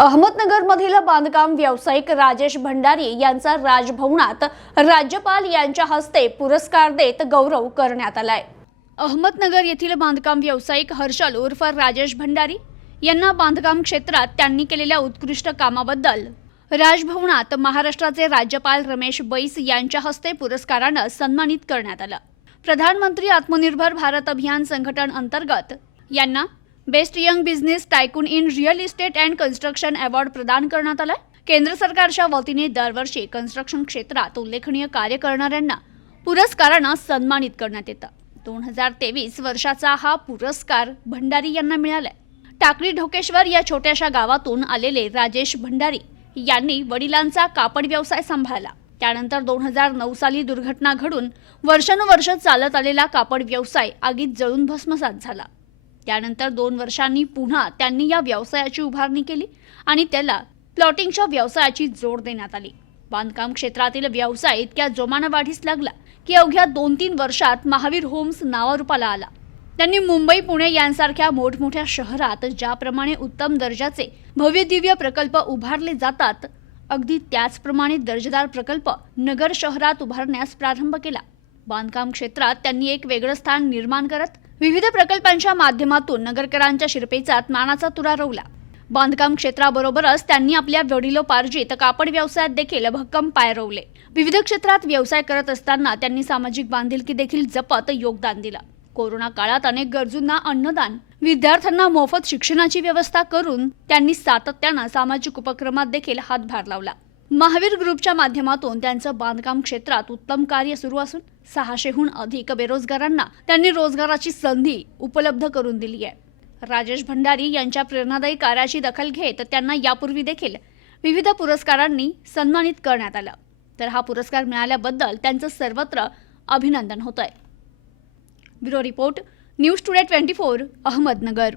अहमदनगरमधील बांधकाम व्यावसायिक राजेश भंडारी यांचा राजभवनात राज्यपाल यांच्या हस्ते पुरस्कार देत गौरव करण्यात आलाय. अहमदनगर येथील बांधकाम व्यावसायिक हर्षल उर्फ राजेश भंडारी यांना बांधकाम क्षेत्रात त्यांनी केलेल्या उत्कृष्ट कामाबद्दल राजभवनात महाराष्ट्राचे राज्यपाल रमेश बैस यांच्या हस्ते पुरस्कारानं सन्मानित करण्यात आलं. प्रधानमंत्री आत्मनिर्भर भारत अभियान संघटन अंतर्गत यांना best young business tycoon in real estate and construction award प्रदान करण्यात आलाय. केंद्र सरकारच्या वतीने दरवर्षी कन्स्ट्रक्शन क्षेत्रात उल्लेखनीय कार्य करणाऱ्यांना पुरस्कारानं सन्मानित करण्यात येतं. दोन हजार तेवीस वर्षाचा हा पुरस्कार भंडारी यांना मिळालाय. टाकळी ढोकेश्वर या छोट्याशा गावातून आलेले राजेश भंडारी यांनी वडिलांचा कापड व्यवसाय सांभाळला. त्यानंतर दोन हजार नऊ साली दुर्घटना घडून वर्षानुवर्ष चालत आलेला कापड व्यवसाय आगीत जळून भस्मसात झाला. त्यानंतर दोन वर्षांनी पुन्हा त्यांनी या व्यवसायाची उभारणी केली आणि त्याला प्लॉटिंगच्या व्यवसायाची जोड देण्यात आली. बांधकाम क्षेत्रातील व्यवसाय इतक्या जोमानं वाढीस लागला की अवघ्या दोन तीन वर्षात महावीर होम्स नावारूपाला आला. त्यांनी मुंबई पुणे यांसारख्या मोठमोठ्या शहरात ज्याप्रमाणे उत्तम दर्जाचे भव्य दिव्य प्रकल्प उभारले जातात अगदी त्याचप्रमाणे दर्जेदार प्रकल्प नगर शहरात उभारण्यास प्रारंभ केला. बांधकाम क्षेत्रात त्यांनी एक वेगळं स्थान निर्माण करत विविध प्रकल्पांच्या माध्यमातून नगरकरांच्या शिरपेचात मानाचा तुरा रोवला. बांधकाम क्षेत्राबरोबरच त्यांनी आपल्या वडिलोपार्जित कापड व्यवसायात देखील भक्कम पाय रोवले. विविध क्षेत्रात व्यवसाय करत असताना त्यांनी सामाजिक बांधिलकी देखील जपत योगदान दिलं. कोरोना काळात अनेक गरजूंना अन्नदान विद्यार्थ्यांना मोफत शिक्षणाची व्यवस्था करून त्यांनी सातत्यानं सामाजिक उपक्रमात देखील हातभार लावला. महावीर ग्रुपच्या माध्यमातून त्यांचं बांधकाम क्षेत्रात उत्तम कार्य सुरू असून सहाशेहून अधिक बेरोजगारांना त्यांनी रोजगाराची संधी उपलब्ध करून दिली आहे. राजेश भंडारी यांच्या प्रेरणादायी कार्याची दखल घेत त्यांना यापूर्वी देखील विविध पुरस्कारांनी सन्मानित करण्यात आलं. तर हा पुरस्कार मिळाल्याबद्दल त्यांचं सर्वत्र अभिनंदन होत आहे bureau report news today twenty four Ahmednagar.